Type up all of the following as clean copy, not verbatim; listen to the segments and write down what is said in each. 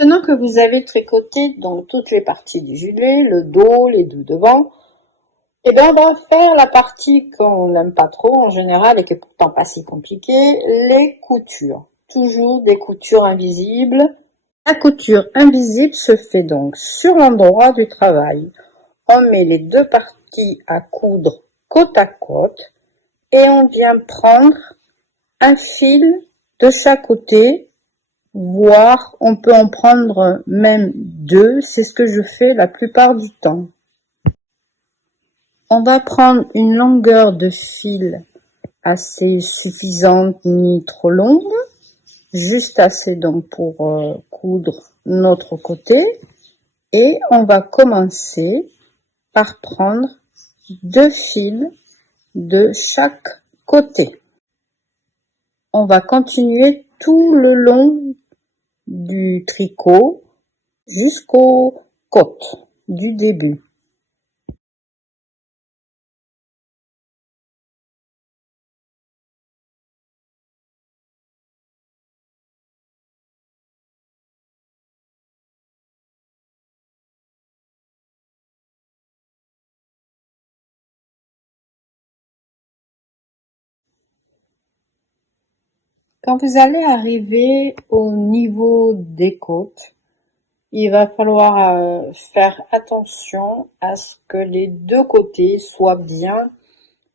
Maintenant que vous avez tricoté dans toutes les parties du gilet, le dos, les deux devants, eh bien on va faire la partie qu'on n'aime pas trop en général et qui est pourtant pas si compliquée, les coutures. Toujours des coutures invisibles. La couture invisible se fait donc sur l'endroit du travail. On met les deux parties à coudre côte à côte et on vient prendre un fil de chaque côté, voire on peut en prendre même deux, c'est ce que je fais la plupart du temps. On va prendre une longueur de fil assez suffisante, ni trop longue, juste assez donc pour coudre notre côté, et on va commencer par prendre deux fils de chaque côté. On va continuer tout le long du tricot jusqu'aux côtes du début. Quand vous allez arriver au niveau des côtes, il va falloir faire attention à ce que les deux côtés soient bien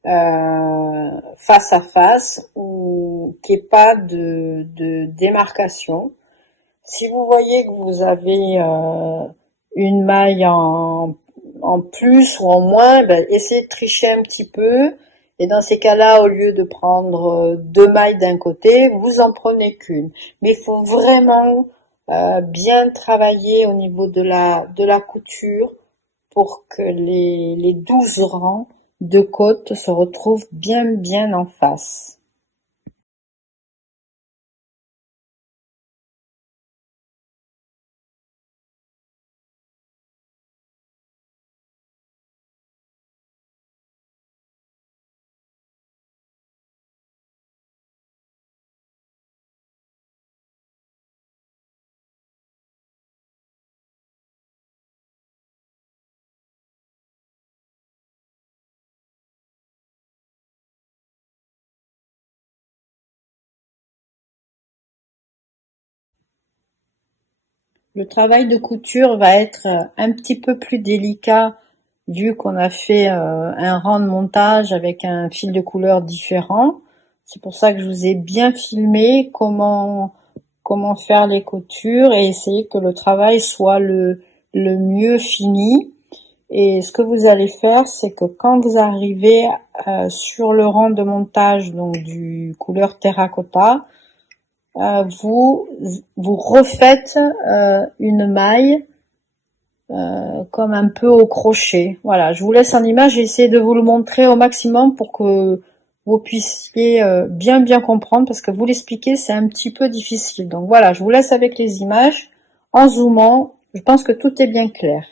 face à face ou qu'il n'y ait pas de démarcation. Si vous voyez que vous avez une maille en plus ou en moins, ben, essayez de tricher un petit peu. Et dans ces cas-là, au lieu de prendre deux mailles d'un côté, vous en prenez qu'une. Mais il faut vraiment bien travailler au niveau de la couture pour que les 12 rangs de côtes se retrouvent bien en face. Le travail de couture va être un petit peu plus délicat vu qu'on a fait un rang de montage avec un fil de couleur différent. C'est pour ça que je vous ai bien filmé comment faire les coutures et essayer que le travail soit le mieux fini. Et ce que vous allez faire, c'est que quand vous arrivez sur le rang de montage donc du couleur terracotta, vous refaites une maille comme un peu au crochet. Voilà, je vous laisse en image, j'ai essayé de vous le montrer au maximum pour que vous puissiez bien comprendre, parce que vous l'expliquer c'est un petit peu difficile. Donc voilà, je vous laisse avec les images en zoomant. Je pense que tout est bien clair.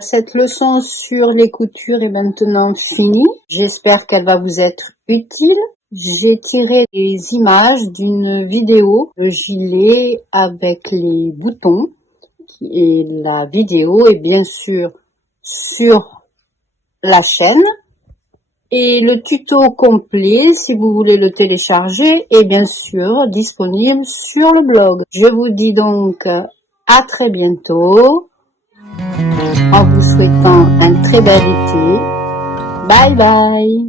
Cette leçon sur les coutures est maintenant finie. J'espère qu'elle va vous être utile. J'ai tiré des images d'une vidéo de gilet avec les boutons. Et la vidéo est bien sûr sur la chaîne. Et le tuto complet, si vous voulez le télécharger, est bien sûr disponible sur le blog. Je vous dis donc à très bientôt, en vous souhaitant un très bel été. Bye bye!